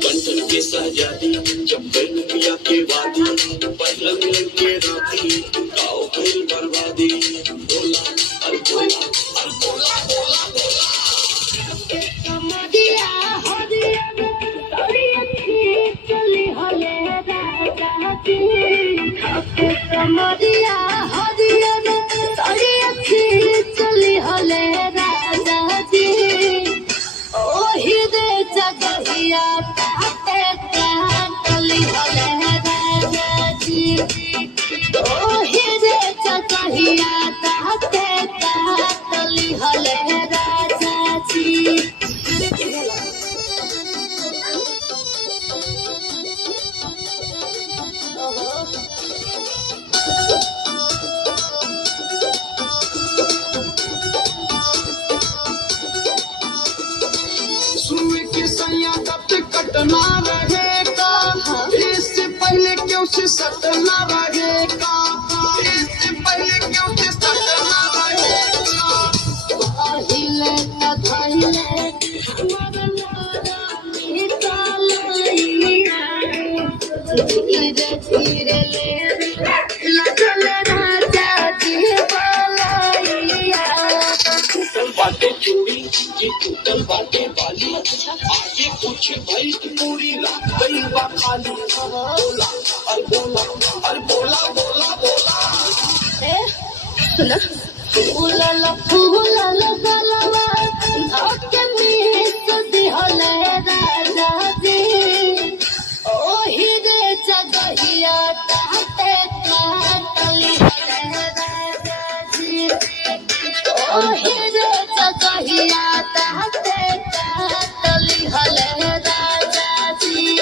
सहजादी जब गई पिया के वादी पलंग के राती गाँव फिर बर्बादी बोला अरे बोला अरे बोला बोला बोला कमदिया हो दिया तोरी अच्छी चली हले राजा जी कमदिया हो दिया तोरी अच्छी चली हले राजा जी ओही रे जगहिया ताते चली हले राजा जी ओही रे जगहिया ताते चली हले राजा जी सुई के सैया कब कटना रहेगा इससे पहले क्यों से सटना रहेगा इससे पहले क्यों से सटना रहेगा पहिले त धइले हमर नामी कालैया धीरे धीरे ले लगल राजा जी बोलैया टूटल बाटे चूड़ी ये टूटल बाटे बाली आगे कुछ भाई की पूरी रात गई बा खाली बोला अरे बोला अरे बोला बोला बोला ए सुना फूलल फूलल गलवा धके मीत दिहले राजा जी ओही रे जगहिया ताते काटली हले राजा जी ओही रे जगहिया ताते काटली हले राजा जी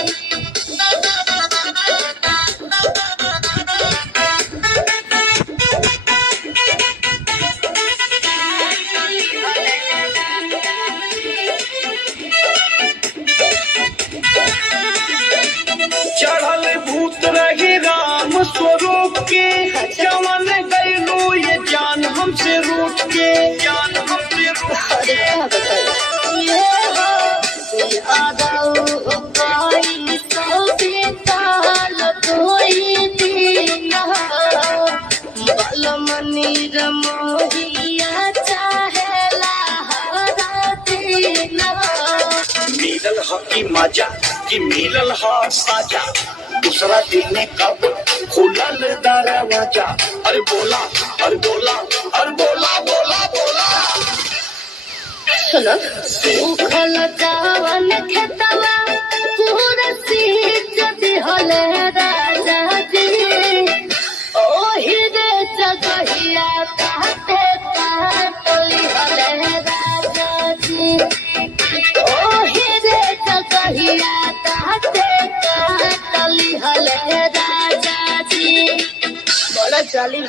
चढ़ल भूत रही राम स्वरूप के जवन गैलो ये जान हमसे रूठ के जान हमसे रूठ अरे क्या बताइए ये हो यादव कोई तो बीताल कोई दिन बलमनी रमोहिया चाहेला हरा दिन मिलल ह की मजा कि मिलल ह साजा दूसरा दिन कब खुलल दरवाजा अरे बोला अरे बोला अरे बोला बोला बोला सुनो सूखल चावन खेतवा पूरा सींच दिहले राजा जी ओही रे जगहिया ताते काटली हले राजा जी ओही रे जगहिया ताते काटली हले राजा जी बड़ा जालिम